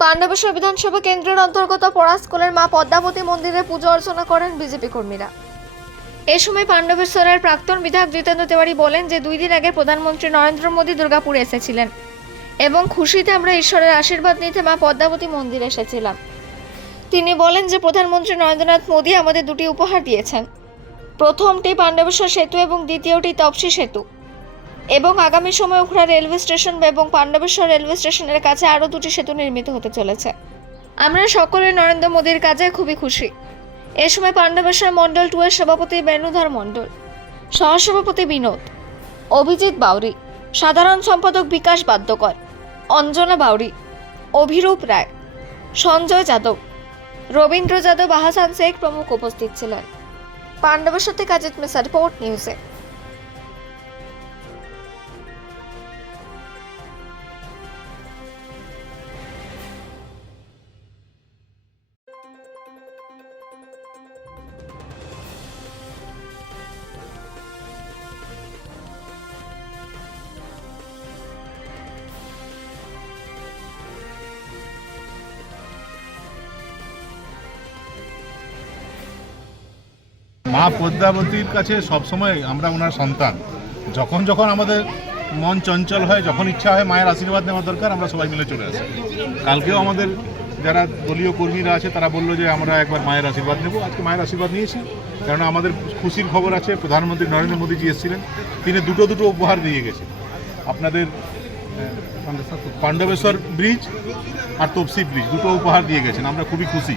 পাণ্ডবেশ্বর বিধানসভা কেন্দ্রের অন্তর্গত পড়া স্কুলের মা পদ্মাবতী মন্দিরে পুজো অর্চনা করেন বিজেপি কর্মীরা। এ সময় পাণ্ডবেশ্বরের প্রাক্তন বিধায়ক জিতেন্দ্র তেওয়ারি বলেন যে, দুই দিন আগে প্রধানমন্ত্রী নরেন্দ্র মোদী দুর্গাপুরে এসেছিলেন এবং খুশিতে আমরা ঈশ্বরের আশীর্বাদ নিতে মা পদ্মাবতী মন্দিরে এসেছিলাম। তিনি বলেন যে, প্রধানমন্ত্রী নরেন্দ্রনাথ মোদী আমাদের দুটি উপহার দিয়েছেন। প্রথমটি পাণ্ডবেশ্বর সেতু এবং দ্বিতীয়টি তপসি সেতু। এবং আগামী সময় উখড়া রেলওয়ে স্টেশন এবং পাণ্ডবেশ্বর রেলওয়ে স্টেশনের কাছে আরও দুটি সেতু নির্মিত হতে চলেছে। আমরা সকলে নরেন্দ্র মোদীর কাজে খুবই খুশি। এ সময় পাণ্ডবেশ্বর মণ্ডল টু এর সভাপতি বেণুধর মণ্ডল, সহসভাপতি বিনোদ, অভিজিৎ বাউরি, সাধারণ সম্পাদক বিকাশ বাদ্যকর, অঞ্জনা বাউরি, অভিরূপ রায়, সঞ্জয় যাদব, রবীন্দ্র যাদব, আহাসান শেখ প্রমুখ উপস্থিত ছিলেন। পাণ্ডবেশ্বর থেকে অজিত মিসা রিপোর্ট নিউজে। মা পদ্মাবতীর কাছে সবসময় আমরা ওনার সন্তান। যখন যখন আমাদের মন চঞ্চল হয়, যখন ইচ্ছা হয় মায়ের আশীর্বাদ নেওয়া দরকার, আমরা সবাই মিলে চলে আসি। কালকেও আমাদের যারা দলীয় কর্মীরা আছে, তারা বলল যে আমরা একবার মায়ের আশীর্বাদ নেব। আজকে মায়ের আশীর্বাদ নিয়েছি কারণ আমাদের খুশির খবর আছে, প্রধানমন্ত্রী নরেন্দ্র মোদীজি এসেছিলেন। তিনি দুটো দুটো উপহার দিয়ে গেছেন। আপনাদের পাণ্ডবেশ্বর ব্রিজ আর তপসি ব্রিজ, দুটো উপহার দিয়ে গেছেন। আমরা খুবই খুশি।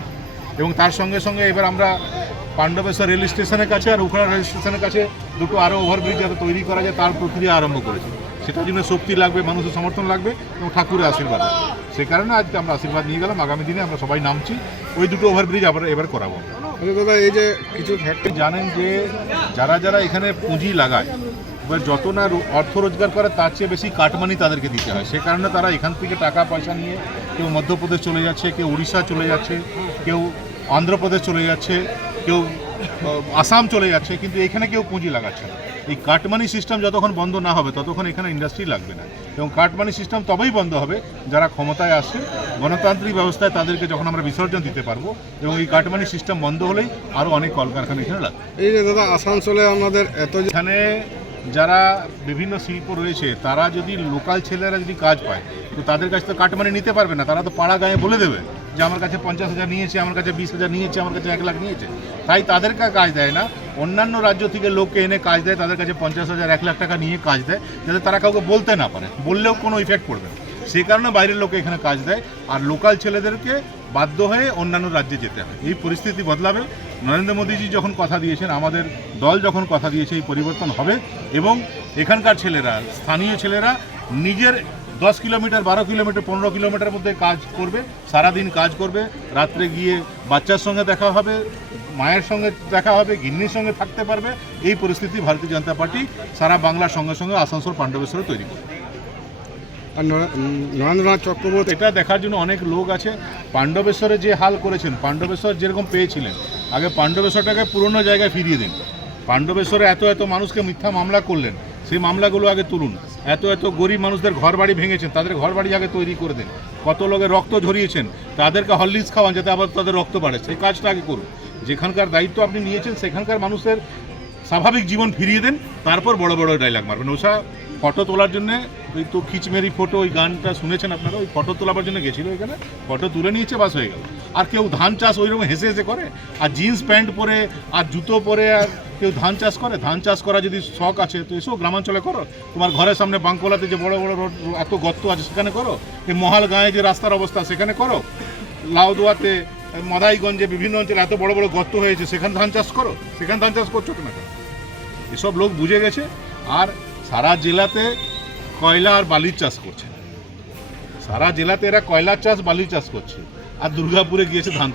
এবং তার সঙ্গে সঙ্গে এবার আমরা পাণ্ডবেশ্বর রেল স্টেশনের কাছে আর উখড়া রেল স্টেশনের কাছে দুটো আরও ওভারব্রিজ যাতে তৈরি করা যায় তার প্রক্রিয়া আরম্ভ করেছে। সেটার জন্য শক্তি লাগবে মানুষের সমর্থন লাগবে এবং ঠাকুরের আশীর্বাদ সে কারণে আজকে আমরা আশীর্বাদ নিয়ে গেলাম আগামী দিনে আমরা সবাই নামছি ওই দুটো ওভারব্রিজ আবার এবার করাবো। দাদা এই যে কিছু ফ্যাক্টরি জানেন যে যারা যারা এখানে পুঁজি লাগায় এবার যত না অর্থ রোজগার করে তার চেয়ে বেশি কাটমানি তাদেরকে দিতে হয়। সে কারণে তারা এখান থেকে টাকা পয়সা নিয়ে কেউ মধ্যপ্রদেশ চলে যাচ্ছে কেউ উড়িষ্যা চলে যাচ্ছে কেউ অন্ধ্রপ্রদেশ চলে যাচ্ছে কেউ আসাম চলে যাচ্ছে কিন্তু এখানে কেউ পুঁজি লাগাচ্ছে না। এই কাটমানি সিস্টেম যতক্ষণ বন্ধ না হবে ততক্ষণ এখানে ইন্ডাস্ট্রি লাগবে না। এবং কাটমানি সিস্টেম তবেই বন্ধ হবে যারা ক্ষমতায় আসছে গণতান্ত্রিক ব্যবস্থায় তাদেরকে যখন আমরা বিসর্জন দিতে পারব এবং এই কাটমানি সিস্টেম বন্ধ হলেই আরও অনেক কলকারখানা এখানে লাগবে। এই যে দাদা আসানসোলে আমাদের এত এখানে যারা বিভিন্ন শিল্প রয়েছে তারা যদি লোকাল ছেলেরা যদি কাজ পায় তো তাদের কাছে তো কাটমানি নিতে পারবে না তারা তো পাড়া গায়ে বলে দেবে। যে আমার কাছে পঞ্চাশ হাজার নিয়েছে, আমার কাছে বিশ হাজার নিয়েছে, আমার কাছে এক লাখ নিয়েছে, তাই তাদেরকে কাজ দেয় না। অন্যান্য রাজ্য থেকে লোককে এনে কাজ দেয়, তাদের কাছে পঞ্চাশ হাজার, এক লাখ টাকা নিয়ে কাজ দেয়, যাতে তারা কাউকে বলতে না পারে, বললেও কোনো ইফেক্ট পড়বে না। সেই কারণে বাইরের লোকে এখানে কাজ দেয়, আর লোকাল ছেলেদেরকে বাধ্য হয়ে অন্যান্য রাজ্যে যেতে হয়। এই পরিস্থিতি বদলাবে। নরেন্দ্র মোদীজি যখন কথা দিয়েছেন, আমাদের দল যখন কথা দিয়েছে, এই পরিবর্তন হবে, এবং এখানকার ছেলেরা, স্থানীয় ছেলেরা নিজের দশ কিলোমিটার বারো কিলোমিটার পনেরো কিলোমিটার মধ্যে কাজ করবে সারাদিন কাজ করবে রাত্রে গিয়ে বাচ্চার সঙ্গে দেখা হবে মায়ের সঙ্গে দেখা হবে গিন্নির সঙ্গে থাকতে পারবে এই পরিস্থিতি ভারতীয় জনতা পার্টি সারা বাংলার সঙ্গে সঙ্গে আসানসোল পাণ্ডবেশ্বরে তৈরি করবে। আর নরেন্দ্রনাথ চক্রবর্তী এটা দেখার জন্য অনেক লোক আছে। পাণ্ডবেশ্বরে যে হাল করেছেন পাণ্ডবেশ্বর যেরকম পেয়েছিলেন আগে পাণ্ডবেশ্বরটাকে পুরনো জায়গায় ফিরিয়ে দিন। পাণ্ডবেশ্বরে এত এত মানুষকে মিথ্যা মামলা করলেন সেই মামলাগুলো আগে তুলুন। এত এত গরিব মানুষদের ঘর বাড়ি ভেঙেছেন, তাদের ঘর বাড়ি আগে তৈরি করে দেন। কত লোকের রক্ত ঝরিয়েছেন, তাদেরকে হরলিক্স খাওয়ান যাতে আবার তাদের রক্ত বাড়ে। সেই কাজটা আগে করুন। যেখানকার দায়িত্ব আপনি নিয়েছেন, সেখানকার মানুষের স্বাভাবিক জীবন ফিরিয়ে দেন, তারপর বড় বড় ডায়লগ মারবেন। ওষা ফটো তোলার জন্য ওই তো খিচমেরি ফটো ওই গানটা শুনেছেন আপনারা? ওই ফটো তোলার জন্য গেছিল এখানে? ফটো তুলে নিয়েছে, বাস হয়ে গেল। আর কেউ ধান চাষ ওইরকম হেসে হেসে করে? আর জিন্স প্যান্ট পরে, আর জুতো পরে, আর কেউ ধান চাষ করে? ধান চাষ করা যদি শখ আছে, তো এসো গ্রামাঞ্চলে করো। তোমার ঘরের সামনে বাঙ্কোলাতে যে বড় বড় রোড এত গর্ত আছে, সেখানে করো। এই মহাল গাঁয়ে যে রাস্তার অবস্থা, সেখানে করো। লাউদোয়াতে, মাদাইগঞ্জে বিভিন্ন অঞ্চলে এত বড় বড় গর্ত হয়েছে, সেখানে ধান চাষ করো। সেখানে ধান চাষ করছ কেন? এসব লোক বুঝে গেছে। আর সারা জেলাতে কয়লা আর বালির চাষ করছে সারা জেলাতে এরা কয়লার চাষ, বালির চাষ করছে। আর দুর্গাপুরে গিয়েছে ধান